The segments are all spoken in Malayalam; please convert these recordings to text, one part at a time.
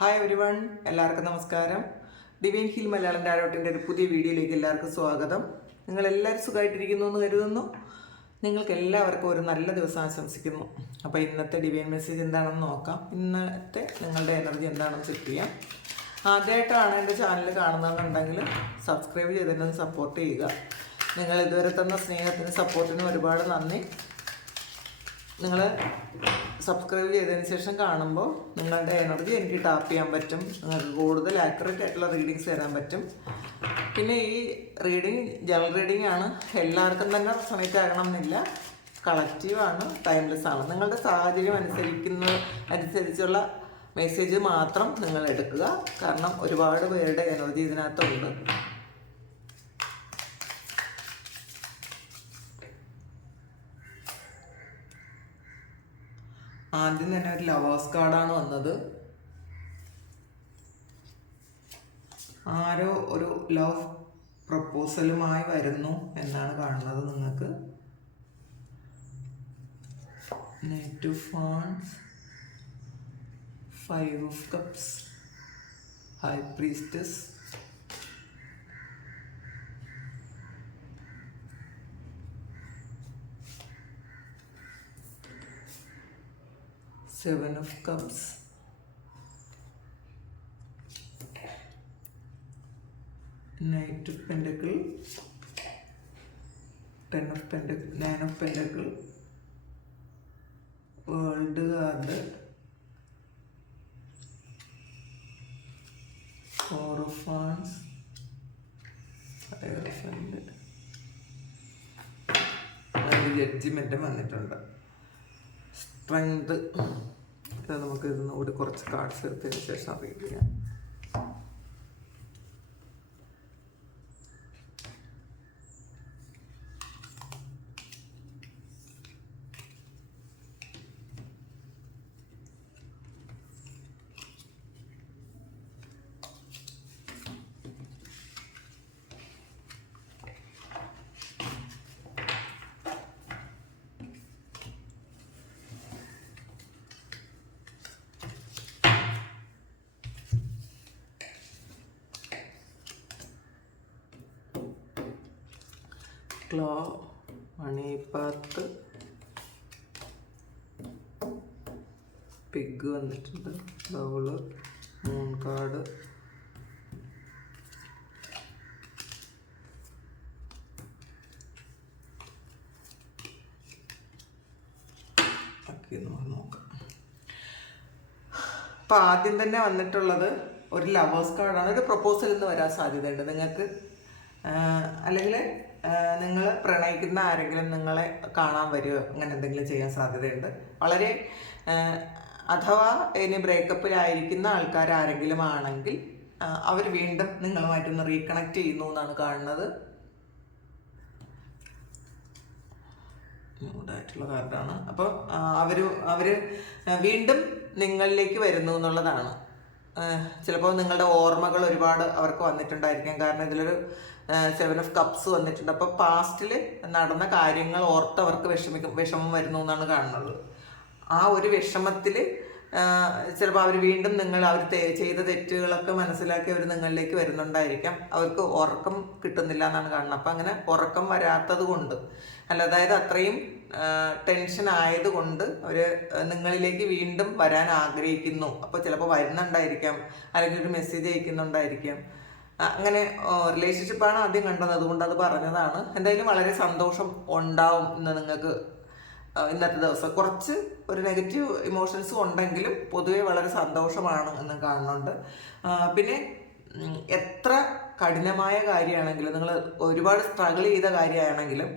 ഹായ് എവരി വൺ, എല്ലാവർക്കും നമസ്കാരം. ഡിവൈൻ ഹീൽ മലയാളം ടാരോട്ടിൻ്റെ ഒരു പുതിയ വീഡിയോയിലേക്ക് എല്ലാവർക്കും സ്വാഗതം. നിങ്ങളെല്ലാവരും സുഖമായിട്ടിരിക്കുന്നു എന്ന് കരുതുന്നു. നിങ്ങൾക്ക് എല്ലാവർക്കും ഒരു നല്ല ദിവസം ആശംസിക്കുന്നു. അപ്പോൾ ഇന്നത്തെ ഡിവൈൻ മെസ്സേജ് എന്താണെന്ന് നോക്കാം. ഇന്നത്തെ നിങ്ങളുടെ എനർജി എന്താണെന്ന് ചെക്ക് ചെയ്യാം. ആദ്യമായിട്ടാണ് എൻ്റെ ചാനൽ കാണുന്നതെന്നുണ്ടെങ്കിൽ സബ്സ്ക്രൈബ് ചെയ്തതിനൊന്ന് സപ്പോർട്ട് ചെയ്യുക. നിങ്ങൾ ഇതുവരെ തന്ന സ്നേഹത്തിനും സപ്പോർട്ടിനും ഒരുപാട് നന്ദി. നിങ്ങൾ സബ്സ്ക്രൈബ് ചെയ്തതിന് ശേഷം കാണുമ്പോൾ നിങ്ങളുടെ എനർജി എനിക്ക് ടാപ്പ് ചെയ്യാൻ പറ്റും. നിങ്ങൾക്ക് കൂടുതൽ ആക്യുറേറ്റ് ആയിട്ടുള്ള റീഡിങ്സ് തരാൻ പറ്റും. പിന്നെ ഈ റീഡിങ് ജനറൽ റീഡിംഗ് ആണ്, എല്ലാവർക്കും തന്നെ റെസണേറ്റ് ആകണം എന്നില്ല. കളക്റ്റീവാണ്, ടൈംലെസ് ആണ്. നിങ്ങളുടെ സാഹചര്യം അനുസരിച്ചുള്ള മെസ്സേജ് മാത്രം നിങ്ങൾ എടുക്കുക. കാരണം ഒരുപാട് പേരുടെ എനർജി ഇതിനകത്തുണ്ട്. ആദ്യം തന്നെ ഒരു ലവേഴ്സ് കാർഡാണ് വന്നത്. ആരോ ഒരു ലവ് പ്രപ്പോസലുമായി വരുന്നു എന്നാണ് കാണുന്നത് നിങ്ങൾക്ക്. Knight of wands, 5 of cups, high priestess, 7 of cups, Knight of Pentacle, 10 of Pentacle, 9 of Pentacle, World card, 4 of Wands, 5 of Wands. Judgement വന്നിട്ടുണ്ട്. സ്ട്രെങ്ത്, നമുക്ക് ഇതിനോട് കുറച്ച് കാർഡ്സ് എടുത്തതിന് ശേഷം അറിയിക്കാം. ക്ലോ, മണി പാത്ത്, പിഗ് വന്നിട്ടുണ്ട്, ബൗള്, മൂൺ കാർഡ്, ഒക്കെ നമുക്ക് നോക്കാം. അപ്പം ആദ്യം തന്നെ വന്നിട്ടുള്ളത് ഒരു ലവേഴ്സ് കാർഡാണ്. ഒരു പ്രപ്പോസൽ എന്ന് വരാൻ സാധ്യതയുണ്ട് നിങ്ങൾക്ക്. അല്ലെങ്കിൽ നിങ്ങൾ പ്രണയിക്കുന്ന ആരെങ്കിലും നിങ്ങളെ കാണാൻ വരുമോ, അങ്ങനെ എന്തെങ്കിലും ചെയ്യാൻ സാധ്യതയുണ്ട്. വളരെ അഥവാ ഇനി ബ്രേക്കപ്പിലായിരിക്കുന്ന ആൾക്കാർ ആരെങ്കിലും ആണെങ്കിൽ അവർ വീണ്ടും നിങ്ങളുമായിട്ടൊന്ന് റീകണക്ട് ചെയ്യുന്നു എന്നാണ് കാണുന്നത്. ായിട്ടുള്ള കാർഡാണ്. അപ്പോൾ അവർ വീണ്ടും നിങ്ങളിലേക്ക് വരുന്നു എന്നുള്ളതാണ്. ചിലപ്പോൾ നിങ്ങളുടെ ഓർമ്മകൾ ഒരുപാട് അവർക്ക് വന്നിട്ടുണ്ടായിരിക്കാം. കാരണം ഇതിലൊരു 7 ഓഫ് കപ്സ് വന്നിട്ടുണ്ട്. അപ്പോൾ പാസ്റ്റിൽ നടന്ന കാര്യങ്ങൾ ഓർത്തവർക്ക് വിഷമം വരുന്നു എന്നാണ് കാണുന്നത്. ആ ഒരു വിഷമത്തിൽ ചിലപ്പോൾ അവർ വീണ്ടും അവർ ചെയ്ത തെറ്റുകളൊക്കെ മനസ്സിലാക്കി അവർ നിങ്ങളിലേക്ക് വരുന്നുണ്ടായിരിക്കാം. അവർക്ക് ഉറക്കം കിട്ടുന്നില്ല എന്നാണ് കാണുന്നത്. അപ്പം അങ്ങനെ ഉറക്കം വരാത്തത് കൊണ്ട് അതായത് അത്രയും ടെൻഷൻ ആയതുകൊണ്ട് അവർ നിങ്ങളിലേക്ക് വീണ്ടും വരാൻ ആഗ്രഹിക്കുന്നു. അപ്പോൾ ചിലപ്പോൾ വരുന്നുണ്ടായിരിക്കാം, അല്ലെങ്കിൽ ഒരു മെസ്സേജ് അയക്കുന്നുണ്ടായിരിക്കാം. അങ്ങനെ റിലേഷൻഷിപ്പാണ് ആദ്യം കണ്ടത്, അതുകൊണ്ട് അത് പറഞ്ഞതാണ്. എന്തായാലും വളരെ സന്തോഷം ഉണ്ടാവും ഇന്ന് നിങ്ങൾക്ക്. ഇന്നത്തെ ദിവസം കുറച്ച് ഒരു നെഗറ്റീവ് ഇമോഷൻസും ഉണ്ടെങ്കിലും പൊതുവെ വളരെ സന്തോഷമാണ് എന്ന് കാണുന്നുണ്ട്. പിന്നെ എത്ര കഠിനമായ കാര്യമാണെങ്കിലും, നിങ്ങൾ ഒരുപാട് സ്ട്രഗിൾ ചെയ്ത കാര്യമാണെങ്കിലും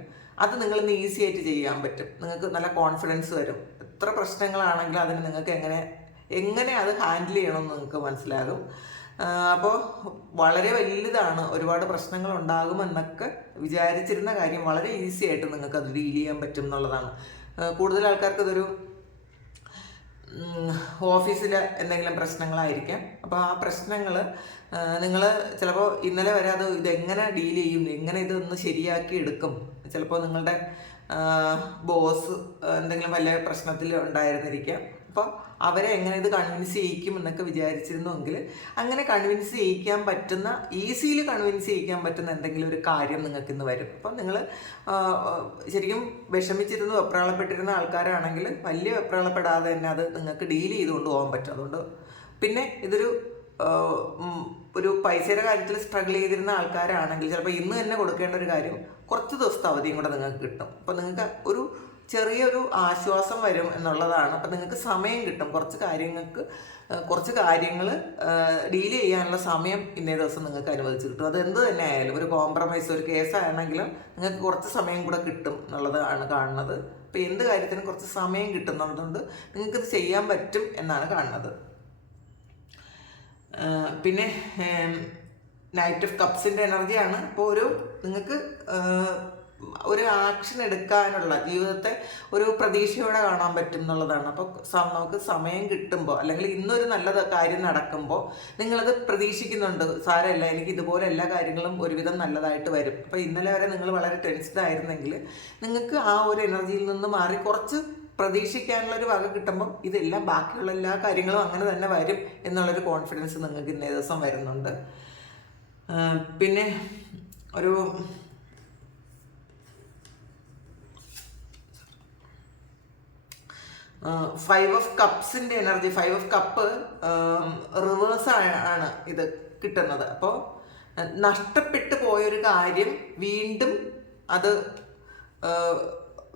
അത് നിങ്ങളിന്ന് ഈസി ആയിട്ട് ചെയ്യാൻ പറ്റും. നിങ്ങൾക്ക് നല്ല കോൺഫിഡൻസ് വരും. എത്ര പ്രശ്നങ്ങളാണെങ്കിലും അതിന് നിങ്ങൾക്ക് എങ്ങനെ അത് ഹാൻഡിൽ ചെയ്യണമെന്ന് നിങ്ങൾക്ക് മനസ്സിലാകും. അപ്പോൾ വളരെ വലുതാണ്, ഒരുപാട് പ്രശ്നങ്ങൾ ഉണ്ടാകുമെന്നൊക്കെ വിചാരിച്ചിരുന്ന കാര്യം വളരെ ഈസി ആയിട്ട് നിങ്ങൾക്ക് അത് ഡീൽ ചെയ്യാൻ പറ്റും എന്നുള്ളതാണ്. കൂടുതൽ ആൾക്കാർക്ക് ഇതൊരു ഓഫീസിൽ എന്തെങ്കിലും പ്രശ്നങ്ങളായിരിക്കാം. അപ്പോൾ ആ പ്രശ്നങ്ങൾ നിങ്ങൾ ചിലപ്പോൾ ഇന്നലെ വരെ ഇതെങ്ങനെ ഡീൽ ചെയ്യും, എങ്ങനെ ഇതൊന്ന് ശരിയാക്കി എടുക്കും. ചിലപ്പോൾ നിങ്ങളുടെ ബോസ് എന്തെങ്കിലും വലിയ പ്രശ്നത്തിൽ ഉണ്ടായിരുന്നിരിക്കാം. അപ്പോൾ അവരെ എങ്ങനെ ഇത് കൺവിൻസ് ചെയ്യിക്കും എന്നൊക്കെ വിചാരിച്ചിരുന്നുവെങ്കിൽ അങ്ങനെ കൺവിൻസ് ചെയ്യിക്കാൻ പറ്റുന്ന, ഈസിയിൽ കൺവിൻസ് ചെയ്യിക്കാൻ പറ്റുന്ന എന്തെങ്കിലും ഒരു കാര്യം നിങ്ങൾക്ക് ഇന്ന് വരും. അപ്പം നിങ്ങൾ ശരിക്കും വിഷമിച്ചിരുന്നു വെപ്രാളപ്പെട്ടിരുന്ന ആൾക്കാരാണെങ്കിൽ വലിയ വെപ്രാളപ്പെടാതെ തന്നെ അത് നിങ്ങൾക്ക് ഡീൽ ചെയ്തുകൊണ്ട് പോകാൻ പറ്റും. അതുകൊണ്ട് പിന്നെ ഇതൊരു ഒരു പൈസയുടെ കാര്യത്തിൽ സ്ട്രഗിൾ ചെയ്തിരുന്ന ആൾക്കാരാണെങ്കിൽ ചിലപ്പോൾ ഇന്ന് തന്നെ കൊടുക്കേണ്ട ഒരു കാര്യം കുറച്ച് ദിവസത്തെ അവധിയും കൂടെ നിങ്ങൾക്ക് കിട്ടും. അപ്പോൾ നിങ്ങൾക്ക് ഒരു ചെറിയൊരു ആശ്വാസം വരും എന്നുള്ളതാണ്. അപ്പം നിങ്ങൾക്ക് സമയം കിട്ടും, കുറച്ച് കാര്യങ്ങൾ ഡീൽ ചെയ്യാനുള്ള സമയം ഇന്നേ ദിവസം നിങ്ങൾക്ക് അനുവദിച്ച് കിട്ടും. അത് എന്ത് തന്നെ ആയാലും, ഒരു കോംപ്രമൈസ്, ഒരു കേസാണെങ്കിലും നിങ്ങൾക്ക് കുറച്ച് സമയം കൂടെ കിട്ടും എന്നുള്ളതാണ് കാണുന്നത്. അപ്പോൾ എന്ത് കാര്യത്തിനും കുറച്ച് സമയം കിട്ടുന്നതുകൊണ്ട് നിങ്ങൾക്കിത് ചെയ്യാൻ പറ്റും എന്നാണ് കാണുന്നത്. പിന്നെ നൈറ്റ് ഓഫ് കപ്സിൻ്റെ എനർജിയാണ്. അപ്പോൾ നിങ്ങൾക്ക് ഒരു ആക്ഷൻ എടുക്കാനുള്ള, ജീവിതത്തെ ഒരു പ്രതീക്ഷയോടെ കാണാൻ പറ്റും എന്നുള്ളതാണ്. അപ്പോൾ നമുക്ക് സമയം കിട്ടുമ്പോൾ, അല്ലെങ്കിൽ ഇന്നൊരു നല്ല കാര്യം നടക്കുമ്പോൾ നിങ്ങളത് പ്രതീക്ഷിക്കുന്നുണ്ട്, സാരമില്ല, എനിക്ക് ഇതുപോലെ എല്ലാ കാര്യങ്ങളും ഒരുവിധം നല്ലതായിട്ട് വരും. അപ്പോൾ ഇന്നലെ വരെ നിങ്ങൾ വളരെ ടെൻസ്ഡ് ആയിരുന്നെങ്കിൽ നിങ്ങൾക്ക് ആ ഒരു എനർജിയിൽ നിന്ന് മാറി കുറച്ച് പ്രതീക്ഷിക്കാനുള്ളൊരു വക കിട്ടുമ്പം ഇതെല്ലാം, ബാക്കിയുള്ള എല്ലാ കാര്യങ്ങളും അങ്ങനെ തന്നെ വരും എന്നുള്ളൊരു കോൺഫിഡൻസ് നിങ്ങൾക്ക് ഇന്നേ ദിവസം വരുന്നുണ്ട്. പിന്നെ ഒരു 5 ഓഫ് കപ്സിൻ്റെ എനർജി, 5 ഓഫ് കപ്പ് റിവേഴ്സ് ആണ് ഇത് കിട്ടുന്നത്. അപ്പോൾ നഷ്ടപ്പെട്ടു പോയൊരു കാര്യം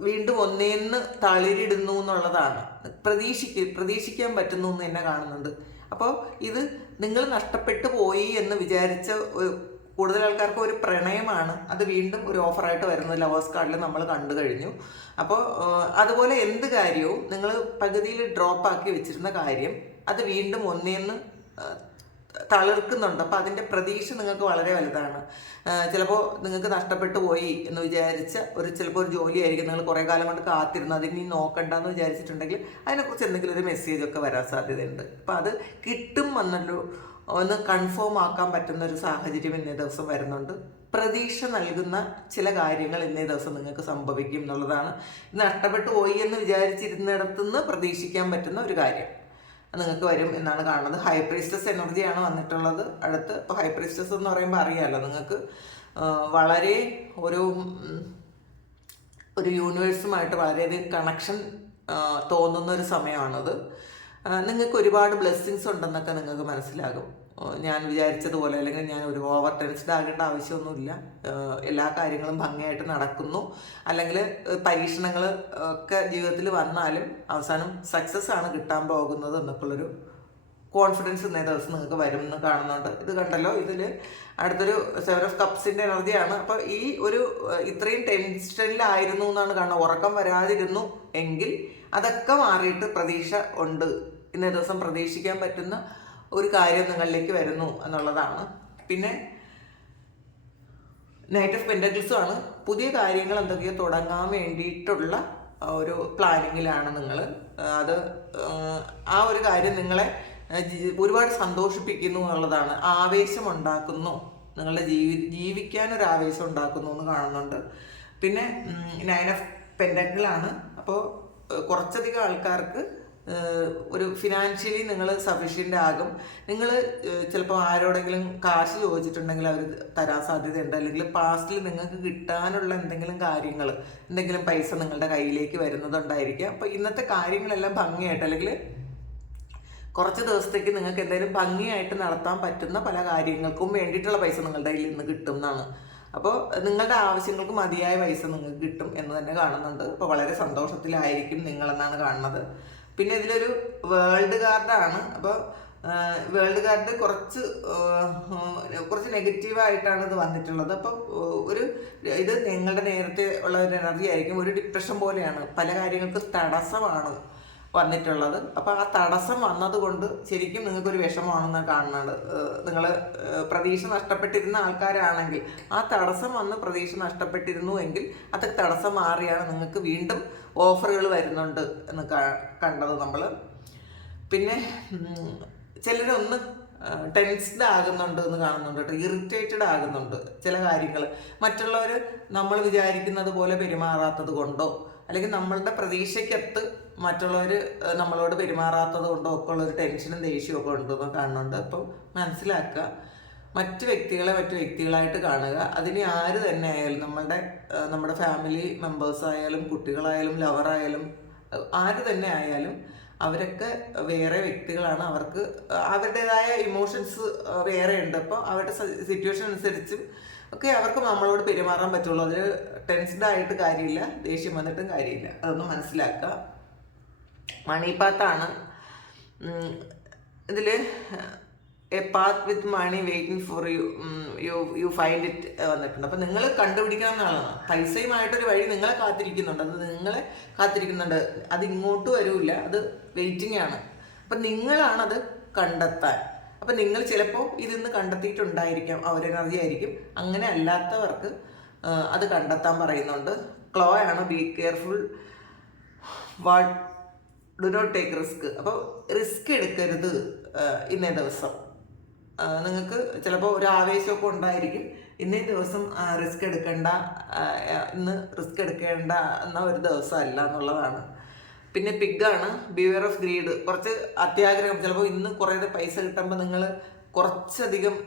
വീണ്ടും ഒന്നേന്ന് തളിരിടുന്നു എന്നുള്ളതാണ്. പ്രതീക്ഷിക്കാൻ പറ്റുന്നു എന്ന് തന്നെ കാണുന്നുണ്ട്. അപ്പോൾ ഇത് നിങ്ങൾ നഷ്ടപ്പെട്ടു പോയി എന്ന് വിചാരിച്ച കൂടുതൽ ആൾക്കാർക്ക് ഒരു പ്രണയമാണ്, അത് വീണ്ടും ഒരു ഓഫറായിട്ട് വരുന്നത് ലവേഴ്സ് കാർഡിൽ നമ്മൾ കണ്ടു കഴിഞ്ഞു. അപ്പോൾ അതുപോലെ എന്ത് കാര്യവും നിങ്ങൾ പകുതിയിൽ ഡ്രോപ്പ് ആക്കി വെച്ചിരുന്ന കാര്യം അത് വീണ്ടും ഒന്നേന്ന് തളിർക്കുന്നുണ്ട്. അപ്പോൾ അതിൻ്റെ പ്രതീക്ഷ നിങ്ങൾക്ക് വളരെ വലുതാണ്. ചിലപ്പോൾ നിങ്ങൾക്ക് നഷ്ടപ്പെട്ടു പോയി എന്ന് വിചാരിച്ച ചിലപ്പോൾ ഒരു ജോലിയായിരിക്കും നിങ്ങൾ കുറേ കാലം കൊണ്ട് കാത്തിരുന്നു, അതിനി നോക്കണ്ടെന്ന് വിചാരിച്ചിട്ടുണ്ടെങ്കിൽ അതിനെക്കുറിച്ച് എന്തെങ്കിലും ഒരു മെസ്സേജൊക്കെ വരാൻ സാധ്യതയുണ്ട്. അപ്പോൾ അത് കിട്ടും ഒന്ന് കൺഫേം ആക്കാൻ പറ്റുന്ന ഒരു സാഹചര്യം ഇന്നേ ദിവസം വരുന്നുണ്ട്. പ്രതീക്ഷ നൽകുന്ന ചില കാര്യങ്ങൾ ഇന്നേ ദിവസം നിങ്ങൾക്ക് സംഭവിക്കും എന്നുള്ളതാണ്. നഷ്ടപ്പെട്ടു പോയി എന്ന് വിചാരിച്ചിരുന്നിടത്തുനിന്ന് പ്രതീക്ഷിക്കാൻ പറ്റുന്ന ഒരു കാര്യം നിങ്ങൾക്ക് വരും എന്നാണ് കാണുന്നത്. ഹൈ പ്രീസ്റ്റസ് എനർജിയാണ് വന്നിട്ടുള്ളത് അടുത്ത്. ഇപ്പോൾ ഹൈ പ്രീസ്റ്റസ് എന്ന് പറയുമ്പോൾ അറിയാമല്ലോ, നിങ്ങൾക്ക് വളരെ ഒരു യൂണിവേഴ്സുമായിട്ട് വളരെയധികം കണക്ഷൻ തോന്നുന്ന ഒരു സമയമാണത്. നിങ്ങൾക്ക് ഒരുപാട് ബ്ലെസ്സിങ്സ് ഉണ്ടെന്നൊക്കെ നിങ്ങൾക്ക് മനസ്സിലാകും. ഞാൻ വിചാരിച്ചതുപോലെ, അല്ലെങ്കിൽ ഞാൻ ഒരു ഓവർ ടെൻസ്ഡ് ആകേണ്ട ആവശ്യമൊന്നുമില്ല, എല്ലാ കാര്യങ്ങളും ഭംഗിയായിട്ട് നടക്കുന്നു, അല്ലെങ്കിൽ പരീക്ഷണങ്ങൾ ഒക്കെ ജീവിതത്തിൽ വന്നാലും അവസാനം സക്സസ് ആണ് കിട്ടാൻ പോകുന്നത് എന്നൊക്കെയുള്ളൊരു കോൺഫിഡൻസ് ഇന്നേ ദിവസം നിങ്ങൾക്ക് വരും എന്ന് കാണുന്നുണ്ട്. ഇത് കണ്ടല്ലോ, ഇതിൽ അടുത്തൊരു 7 ഓഫ് കപ്സിൻ്റെ എനർജിയാണ്. അപ്പോൾ ഈ ഇത്രയും ടെൻഷനിലായിരുന്നു എന്നാണ് കാണുന്നത്, ഉറക്കം വരാതിരുന്നു എങ്കിൽ അതൊക്കെ മാറിയിട്ട് പ്രതീക്ഷ ഉണ്ട്, ഇന്നേ ദിവസം പ്രതീക്ഷിക്കാൻ പറ്റുന്ന ഒരു കാര്യം നിങ്ങളിലേക്ക് വരുന്നു എന്നുള്ളതാണ്. പിന്നെ നൈറ്റ് ഓഫ് പെൻറ്റക്കിൾസും ആണ്. പുതിയ കാര്യങ്ങൾ എന്തൊക്കെയോ തുടങ്ങാൻ വേണ്ടിയിട്ടുള്ള ഒരു പ്ലാനിങ്ങിലാണ് നിങ്ങൾ. അത് ആ ഒരു കാര്യം നിങ്ങളെ ഒരുപാട് സന്തോഷിപ്പിക്കുന്നു എന്നുള്ളതാണ്. ആവേശമുണ്ടാക്കുന്നു, നിങ്ങളുടെ ജീവിക്കാനൊരു ആവേശം ഉണ്ടാക്കുന്നു എന്ന് കാണുന്നുണ്ട്. പിന്നെ 9 ഓഫ് പെൻറ്റക്കിളാണ്. അപ്പോൾ കുറച്ചധികം ആൾക്കാർക്ക് ഒരു ഫിനാൻഷ്യലി നിങ്ങൾ സഫീഷ്യൻ്റ് ആകും. നിങ്ങൾ ചിലപ്പോൾ ആരോടെങ്കിലും കാശ് ചോദിച്ചിട്ടുണ്ടെങ്കിൽ അവർ തരാൻ സാധ്യതയുണ്ട്, അല്ലെങ്കിൽ പാസ്റ്റിൽ നിങ്ങൾക്ക് കിട്ടാനുള്ള എന്തെങ്കിലും പൈസ നിങ്ങളുടെ കയ്യിലേക്ക് വരുന്നതുണ്ടായിരിക്കാം. അപ്പോൾ ഇന്നത്തെ കാര്യങ്ങളെല്ലാം ഭംഗിയായിട്ട്, അല്ലെങ്കിൽ കുറച്ച് ദിവസത്തേക്ക് നിങ്ങൾക്ക് എന്തെങ്കിലും ഭംഗിയായിട്ട് നടത്താൻ പറ്റുന്ന പല കാര്യങ്ങൾക്കും വേണ്ടിയിട്ടുള്ള പൈസ നിങ്ങളുടെ കയ്യിൽ നിന്ന് കിട്ടും എന്നാണ്. അപ്പോൾ നിങ്ങളുടെ ആവശ്യങ്ങൾക്ക് മതിയായ പൈസ നിങ്ങൾക്ക് കിട്ടും എന്ന് തന്നെ കാണുന്നുണ്ട്. അപ്പോൾ വളരെ സന്തോഷത്തിലായിരിക്കും നിങ്ങളെന്നാണ് കാണുന്നത്. പിന്നെ ഇതിലൊരു വേൾഡ് കാർഡാണ്. അപ്പോൾ വേൾഡ് കാർഡ് കുറച്ച് നെഗറ്റീവായിട്ടാണ് ഇത് വന്നിട്ടുള്ളത്. അപ്പം ഇത് നിങ്ങളുടെ നേരത്തെ ഉള്ള ഒരു എനർജി ആയിരിക്കും. ഒരു ഡിപ്രഷൻ പോലെയാണ്, പല കാര്യങ്ങൾക്കും തടസ്സമാണ് വന്നിട്ടുള്ളത്. അപ്പോൾ ആ തടസ്സം വന്നതുകൊണ്ട് ശരിക്കും നിങ്ങൾക്കൊരു വിഷമമാണെന്ന് കാണുന്നത്. നിങ്ങൾ പ്രതീക്ഷ നഷ്ടപ്പെട്ടിരുന്ന ആൾക്കാരാണെങ്കിൽ ആ തടസ്സം വന്ന് പ്രതീക്ഷ നഷ്ടപ്പെട്ടിരുന്നു എങ്കിൽ അത് തടസ്സം മാറിയാണ് നിങ്ങൾക്ക് വീണ്ടും ഓഫറുകൾ വരുന്നുണ്ട് എന്ന് കണ്ടത് നമ്മൾ. പിന്നെ ചിലരൊന്ന് ടെൻസ്ഡ് ആകുന്നുണ്ട് എന്ന് കാണുന്നുണ്ട് കേട്ടോ, ഇറിറ്റേറ്റഡ് ആകുന്നുണ്ട്. ചില കാര്യങ്ങൾ മറ്റുള്ളവർ നമ്മൾ വിചാരിക്കുന്നത് പോലെ പെരുമാറാത്തത് കൊണ്ടോ, അല്ലെങ്കിൽ നമ്മളുടെ പ്രതീക്ഷയ്ക്കത്ത് മറ്റുള്ളവർ നമ്മളോട് പെരുമാറാത്തത് കൊണ്ടോ ഒക്കെ ഉള്ളൊരു ടെൻഷനും ദേഷ്യവും ഒക്കെ ഉണ്ടെന്ന് കാണുന്നുണ്ട്. അപ്പം മനസ്സിലാക്കുക, മറ്റു വ്യക്തികളായിട്ട് കാണുക. അതിന് ആര് തന്നെ ആയാലും, നമ്മുടെ ഫാമിലി മെമ്പേഴ്സ് ആയാലും കുട്ടികളായാലും ലവറായാലും ആര് തന്നെ ആയാലും അവരൊക്കെ വേറെ വ്യക്തികളാണ്. അവർക്ക് അവരുടേതായ ഇമോഷൻസ് വേറെ ഉണ്ട്. അപ്പോൾ അവരുടെ സിറ്റുവേഷൻ അനുസരിച്ചും ഒക്കെ അവർക്ക് നമ്മളോട് പെരുമാറാൻ പറ്റുള്ളൂ. അതിൽ ടെൻസ്ഡ് ആയിട്ട് കാര്യമില്ല, ദേഷ്യം വന്നിട്ടും കാര്യമില്ല. അതൊന്ന് മനസ്സിലാക്കുക. മണി പാത്താണ് ഇതിൽ. A path with money waiting for you find it വന്നിട്ടുണ്ട്. അപ്പം നിങ്ങൾ കണ്ടുപിടിക്കണം എന്നുള്ളതാണ്. പൈസയുമായിട്ടൊരു വഴി നിങ്ങളെ കാത്തിരിക്കുന്നുണ്ട്. അത് ഇങ്ങോട്ട് വരില്ല, അത് വെയിറ്റിംഗ് ആണ്. അപ്പം നിങ്ങളാണത് കണ്ടെത്താൻ. അപ്പം നിങ്ങൾ ചിലപ്പോൾ ഇതിന്ന് കണ്ടെത്തിയിട്ടുണ്ടായിരിക്കാം, എനർജി ആയിരിക്കും. അങ്ങനെ അല്ലാത്തവർക്ക് അത് കണ്ടെത്താൻ പറയുന്നുണ്ട്. ക്ലോ ആണ്. Be careful, what do not take risk. അപ്പോൾ റിസ്ക് എടുക്കരുത് ഇന്നേ ദിവസം. നിങ്ങൾക്ക് ചിലപ്പോൾ ഒരു ആവേശമൊക്കെ ഉണ്ടായിരിക്കും. ഇന്നേ ദിവസം റിസ്ക് എടുക്കേണ്ട, ഇന്ന് റിസ്ക് എടുക്കേണ്ട എന്ന ഒരു ദിവസമല്ല എന്നുള്ളതാണ്. പിന്നെ പിഗാണ്. Beware of greed. കുറച്ച് അത്യാഗ്രഹം. ചിലപ്പോൾ ഇന്ന് കുറേ പൈസ കിട്ടുമ്പോൾ നിങ്ങൾ കുറച്ചധികം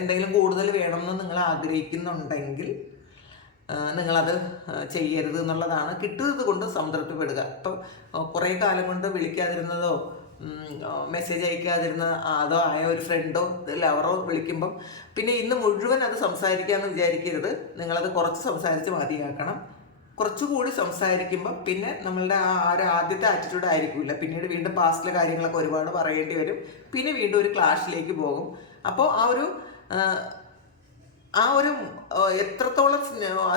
എന്തെങ്കിലും കൂടുതൽ വേണമെന്ന് നിങ്ങൾ ആഗ്രഹിക്കുന്നുണ്ടെങ്കിൽ നിങ്ങളത് ചെയ്യരുത് എന്നുള്ളതാണ്. കിട്ടുന്നത് കൊണ്ട് സംതൃപ്തിപ്പെടുക. ഇപ്പം കുറേ കാലം കൊണ്ട് വിളിക്കാതിരുന്നതോ മെസ്സേജ് അയക്കാതിരുന്ന അതോ ആയ ഒരു ഫ്രണ്ടോ ലവറോ വിളിക്കുമ്പം പിന്നെ ഇന്ന് മുഴുവൻ അത് സംസാരിക്കാമെന്ന് വിചാരിക്കരുത്. നിങ്ങളത് കുറച്ച് സംസാരിച്ച് മതിയാക്കണം. കുറച്ചുകൂടി സംസാരിക്കുമ്പോൾ പിന്നെ നമ്മളുടെ ആ ഒരു ആദ്യത്തെ ആറ്റിറ്റ്യൂഡ് ആയിരിക്കില്ല. പിന്നീട് വീണ്ടും പാസ്റ്റിലെ കാര്യങ്ങളൊക്കെ ഒരുപാട് പറയേണ്ടി വരും. പിന്നെ വീണ്ടും ഒരു ക്ലാഷിലേക്ക് പോകും. അപ്പോൾ ആ ഒരു എത്രത്തോളം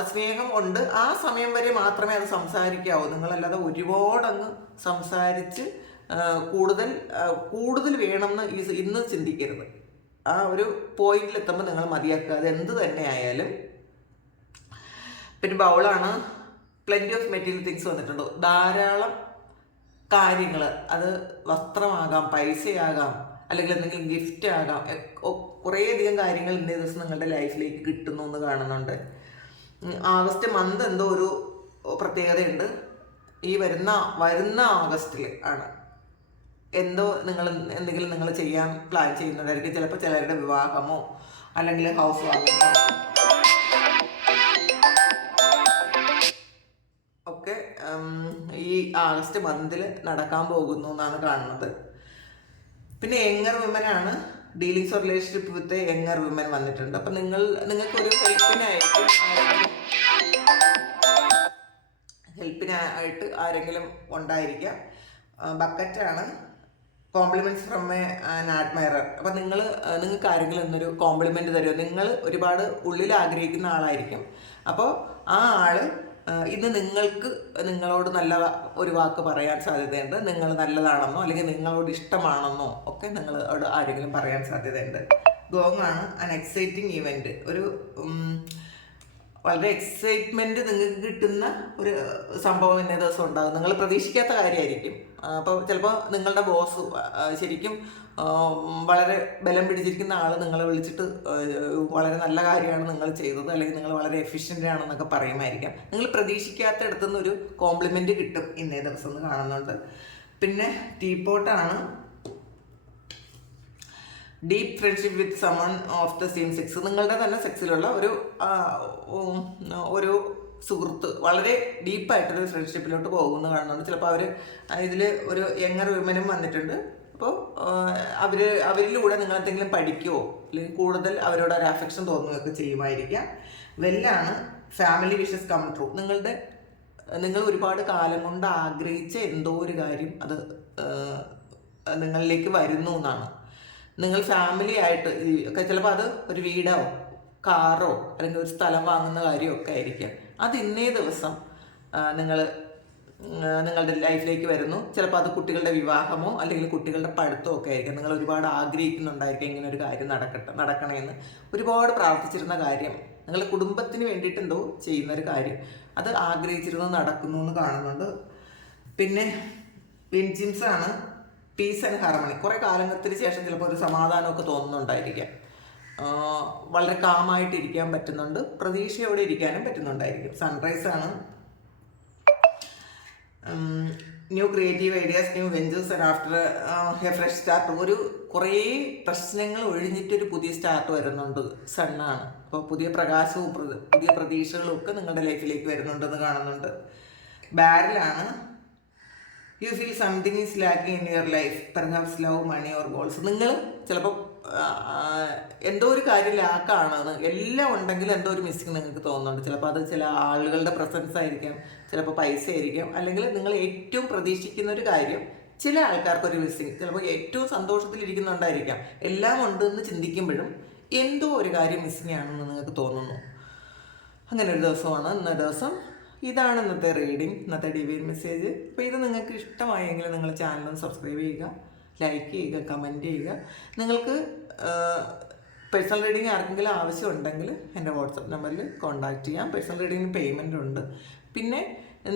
സ്നേഹം ഉണ്ട് ആ സമയം വരെ മാത്രമേ അത് സംസാരിക്കാവൂ. നിങ്ങളല്ലാതെ ഒരുപാടങ്ങ് സംസാരിച്ച് കൂടുതൽ വേണമെന്ന് ഇന്ന് ചിന്തിക്കരുത്. ആ ഒരു പോയിന്റിലെത്തുമ്പോൾ നിങ്ങൾ മതിയാക്കുക. അത് എന്ത് തന്നെ ആയാലും. പിന്നെ ബൗളാണ്. പ്ലെൻറ്റി ഓഫ് മെറ്റീരിയൽ തിങ്സ് വന്നിട്ടുണ്ട്. ധാരാളം കാര്യങ്ങൾ, അത് വസ്ത്രമാകാം, പൈസയാകാം, അല്ലെങ്കിൽ എന്തെങ്കിലും ഗിഫ്റ്റ് ആകാം. കുറേയധികം കാര്യങ്ങൾ ഇന്നേ ദിവസം നിങ്ങളുടെ ലൈഫിലേക്ക് കിട്ടുന്നു എന്ന് കാണുന്നുണ്ട്. ആഗസ്റ്റ് മന്ത് എന്തോ ഒരു പ്രത്യേകതയുണ്ട്. ഈ വരുന്ന ആഗസ്റ്റിൽ ആണ് എന്തെങ്കിലും നിങ്ങൾ ചെയ്യാൻ പ്ലാൻ ചെയ്യുന്നുണ്ടായിരിക്കും. ചിലപ്പോൾ ചിലരുടെ വിവാഹമോ അല്ലെങ്കിൽ ഹൗസ് വാമിങ്ങോ ഒക്കെ ഈ ആഗസ്റ്റ് മന്തിൽ നടക്കാൻ പോകുന്നു എന്നാണ് കാണുന്നത്. പിന്നെ യങ്ങർ വിമനാണ്. Dealings or relationship with younger women വന്നിട്ടുണ്ട്. അപ്പം നിങ്ങൾക്കൊരു ഹെൽപ്പിനായിട്ട് ആരെങ്കിലും ഉണ്ടായിരിക്കാം. ബക്കറ്റാണ്. Compliments from an admirer. അപ്പം നിങ്ങൾക്ക് ആരെങ്കിലും എന്നൊരു കോംപ്ലിമെൻറ്റ് തരുമോ? നിങ്ങൾ ഒരുപാട് ഉള്ളിൽ ആഗ്രഹിക്കുന്ന ആളായിരിക്കും. അപ്പോൾ ആ ആൾ ഇന്ന് നിങ്ങളോട് നല്ല ഒരു വാക്ക് പറയാൻ സാധ്യതയുണ്ട്. നിങ്ങൾ നല്ലതാണെന്നോ അല്ലെങ്കിൽ നിങ്ങളോട് ഇഷ്ടമാണെന്നോ ഒക്കെ നിങ്ങളോട് ആരെങ്കിലും പറയാൻ സാധ്യതയുണ്ട്. ഗോങ് ആണ്. An exciting event. ഒരു വളരെ എക്സൈറ്റ്മെൻറ്റ് നിങ്ങൾക്ക് കിട്ടുന്ന ഒരു സംഭവം ഇന്നേ ദിവസം ഉണ്ടാകും. നിങ്ങൾ പ്രതീക്ഷിക്കാത്ത കാര്യമായിരിക്കും. അപ്പോൾ ചിലപ്പോൾ നിങ്ങളുടെ ബോസ് ശരിക്കും വളരെ ബലം പിടിച്ചിരിക്കുന്ന ആൾ നിങ്ങളെ വിളിച്ചിട്ട് വളരെ നല്ല കാര്യമാണ് നിങ്ങൾ ചെയ്തത്, അല്ലെങ്കിൽ നിങ്ങൾ വളരെ എഫിഷ്യൻ്റ് ആണെന്നൊക്കെ പറയുമായിരിക്കാം. നിങ്ങൾ പ്രതീക്ഷിക്കാത്തടത്തുനിന്ന് ഒരു കോംപ്ലിമെൻറ്റ് കിട്ടും ഇന്നേ ദിവസം എന്ന് കാണുന്നുണ്ട്. പിന്നെ ടീപോട്ടാണ്. Deep friendship with someone of the same sex. നിങ്ങളുടെ തന്നെ സെക്സിലുള്ള ഒരു സുഹൃത്ത് വളരെ ഡീപ്പായിട്ടൊരു ഫ്രണ്ട്ഷിപ്പിലോട്ട് പോകുമെന്ന് കാണുന്നുണ്ട്. ചിലപ്പോൾ ഇതിൽ ഒരു യങ്ങർ വിമനും വന്നിട്ടുണ്ട്. അപ്പോൾ അവരിലൂടെ നിങ്ങൾ എന്തെങ്കിലും പഠിക്കുമോ അല്ലെങ്കിൽ കൂടുതൽ അവരോട് ഒരു അഫെക്ഷൻ തോന്നുകയൊക്കെ ചെയ്യുമായിരിക്കാം. വെല്ലാണ്. Family wishes come true. നിങ്ങൾ ഒരുപാട് കാലം കൊണ്ട് ആഗ്രഹിച്ച എന്തോ ഒരു കാര്യം അത് നിങ്ങളിലേക്ക് വരുന്നു എന്നാണ്. നിങ്ങൾ ഫാമിലി ആയിട്ട് ഒക്കെ ചിലപ്പോൾ അത് ഒരു വീടോ കാറോ അല്ലെങ്കിൽ ഒരു സ്ഥലം വാങ്ങുന്ന കാര്യമൊക്കെ ആയിരിക്കാം. അത് ഇന്നേ ദിവസം നിങ്ങളുടെ ലൈഫിലേക്ക് വരുന്നു. ചിലപ്പോൾ അത് കുട്ടികളുടെ വിവാഹമോ അല്ലെങ്കിൽ കുട്ടികളുടെ പഠിത്തമോ ഒക്കെ ആയിരിക്കും. നിങ്ങൾ ഒരുപാട് ആഗ്രഹിക്കുന്നുണ്ടായിരിക്കും ഇങ്ങനെ ഒരു കാര്യം നടക്കണമെന്ന് ഒരുപാട് പ്രാർത്ഥിച്ചിരുന്ന കാര്യം, നിങ്ങളുടെ കുടുംബത്തിന് വേണ്ടിയിട്ട് എന്തോ ചെയ്യുന്നൊരു കാര്യം അത് ആഗ്രഹിച്ചിരുന്നത് നടക്കുന്നു എന്ന് കാണുന്നുണ്ട്. പിന്നെ വിൻജിംസ് ആണ്. Piece and harmony. കുറേ കാലങ്ങൾക്ക് ശേഷം ചിലപ്പോൾ ഒരു സമാധാനമൊക്കെ തോന്നുന്നുണ്ടായിരിക്കാം. വളരെ കാമായിട്ടിരിക്കാൻ പറ്റുന്നുണ്ട്. പ്രതീക്ഷയോടെ ഇരിക്കാനും പറ്റുന്നുണ്ടായിരിക്കും. സൺറൈസ് ആണ്. New creative ideas, new ventures and after A fresh start. ഒരു കുറേ പ്രശ്നങ്ങൾ ഒഴിഞ്ഞിട്ടൊരു പുതിയ സ്റ്റാർട്ട് വരുന്നുണ്ട്. സണ്ണാണ്. അപ്പോൾ പുതിയ പ്രകാശവും പുതിയ പ്രതീക്ഷകളും ഒക്കെ നിങ്ങളുടെ ലൈഫിലേക്ക് വരുന്നുണ്ടെന്ന് കാണുന്നുണ്ട്. ബാരലാണ്. You feel something is lacking in your life, perhaps love, money or goals. നിങ്ങൾ ചിലപ്പോൾ എന്തോ ഒരു കാര്യം ലാക്കാണ്, എല്ലാം ഉണ്ടെങ്കിലും എന്തോ ഒരു മിസ്സിങ് നിങ്ങൾക്ക് തോന്നുന്നുണ്ട്. ചിലപ്പോൾ അത് ചില ആളുകളുടെ പ്രസൻസ് ആയിരിക്കാം, ചിലപ്പോൾ പൈസ ആയിരിക്കാം, അല്ലെങ്കിൽ നിങ്ങൾ ഏറ്റവും പ്രതീക്ഷിക്കുന്ന ഒരു കാര്യം ചില ആൾക്കാർക്കൊരു മിസ്സിങ്, ചിലപ്പോൾ ഏറ്റവും സന്തോഷത്തിലിരിക്കുന്നുണ്ടായിരിക്കാം. എല്ലാം ഉണ്ടെന്ന് ചിന്തിക്കുമ്പോഴും എന്തോ ഒരു കാര്യം മിസ്സിങ് ആണെന്ന് നിങ്ങൾക്ക് തോന്നുന്നു. അങ്ങനെ ഒരു ദിവസമാണ് ഇന്ന ദിവസം. ഇതാണ് ഇന്നത്തെ റീഡിങ്, ഇന്നത്തെ ഡിവൈൻ മെസ്സേജ്. അപ്പോൾ ഇത് നിങ്ങൾക്ക് ഇഷ്ടമായെങ്കിൽ നിങ്ങൾ ചാനൽ സബ്സ്ക്രൈബ് ചെയ്യുക, ലൈക്ക് ചെയ്യുക, കമൻറ്റ് ചെയ്യുക. നിങ്ങൾക്ക് പേഴ്സണൽ റീഡിങ് ആർക്കെങ്കിലും ആവശ്യമുണ്ടെങ്കിൽ എൻ്റെ വാട്സപ്പ് നമ്പറിൽ കോൺടാക്റ്റ് ചെയ്യാം. പേഴ്സണൽ റീഡിങ്ങിന് പേയ്മെൻ്റ് ഉണ്ട്. പിന്നെ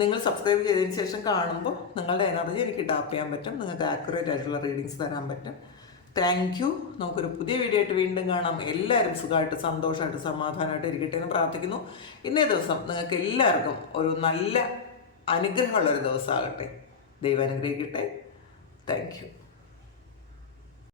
നിങ്ങൾ സബ്സ്ക്രൈബ് ചെയ്തതിന് ശേഷം കാണുമ്പോൾ നിങ്ങളുടെ എനർജി എനിക്ക് ടാപ്പ് ചെയ്യാൻ പറ്റും, നിങ്ങൾക്ക് ആക്യുറേറ്റ് ആയിട്ടുള്ള റീഡിങ്സ് തരാൻ പറ്റും. Thank you. നമുക്കൊരു പുതിയ വീഡിയോ ആയിട്ട് വീണ്ടും കാണാം. എല്ലാവരും സുഖമായിട്ട് സന്തോഷമായിട്ട് സമാധാനമായിട്ട് ഇരിക്കട്ടെ എന്ന് പ്രാർത്ഥിക്കുന്നു. ഇന്നേ ദിവസം നിങ്ങൾക്ക് എല്ലാവർക്കും ഒരു നല്ല അനുഗ്രഹമുള്ളൊരു ദിവസമാകട്ടെ. ദൈവം അനുഗ്രഹിക്കട്ടെ. Thank you.